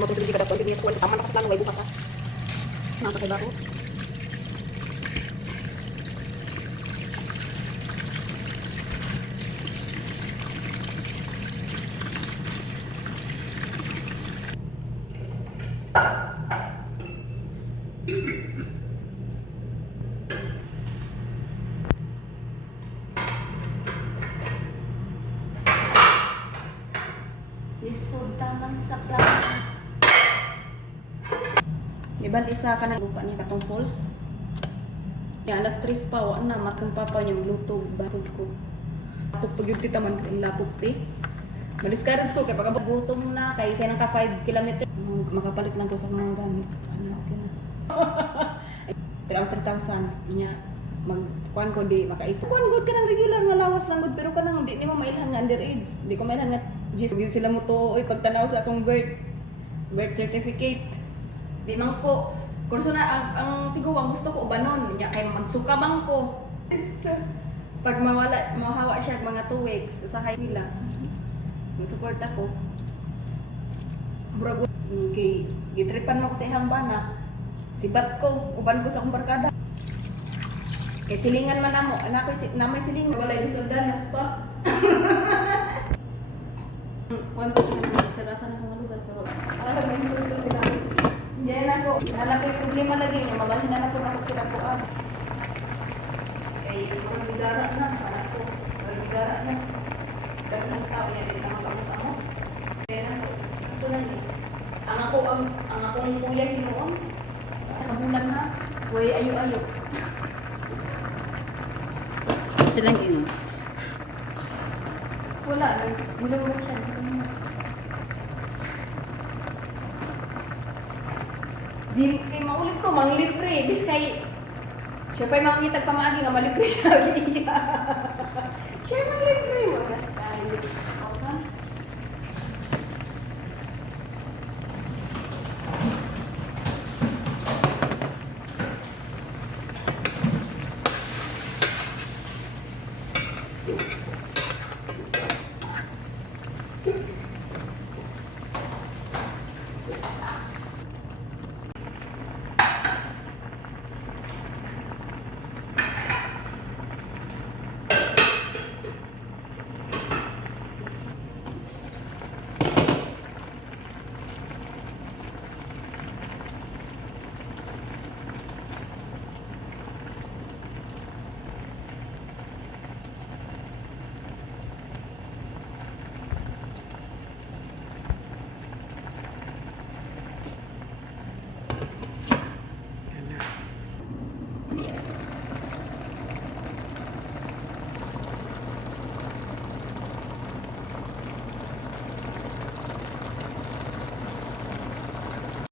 Mapusuli ka dapat hindi ko tama na kasi way buka ka. Nakakay ba ko? Lisod taman sa plano. Di ba isa ka na lupa niya katong falls? Ya, alas 3 pa, wala na, matong papa niyang luto, bakod ko. Lapok pag yung titaman ko, yung lapok ti. Madiscourage ko, kaya pagka gutom na, kaya isa ka 5 kilometer. Makapalit lang ko sa mga gamit. Ano, okay na. Pero ang 3,000, niya, magkuhan ko di, makaipon. Kuhan good ka ng regular nga lawas lang good, pero ka nang di mo mailhan nga underage. Di ko mailhan nga, just sila mo to, pagtanaw sa akong birth certificate. Di man ko, kurso na ang tiguang gusto ko ubanon, niya kay magsuka man ko. Pag mahawa siya mga 2 weeks, usahay sila. Mag-support ako. Murag kay gitripan mo ko sa ihang bana. Sibat ko, uban ko sa akong barkada. Kay silingan man namo, anak ko na may silingan. Wala yung soldanas pa. Kuan ko sa gasa na mga lugar pero para may soldo sila. Diyan ako, alam ko yung problema lagi niya, mabalhin na ako sila po ah. Kaya mga bigara na, anak ko, mga bigara na. Dahil ng tao niya, din naman kamot-kamot. Kaya na, sakto na niya. Ang akong kuya ginoon, sa bulan na, way ayo-ayo. Silang ingon. Wala, nilawag siya. Di kay maulit ko, manglibre. Bis kay, siya pa'y mangitag pamagi nga malibre siya. Siya manglibre. Wagas tayo.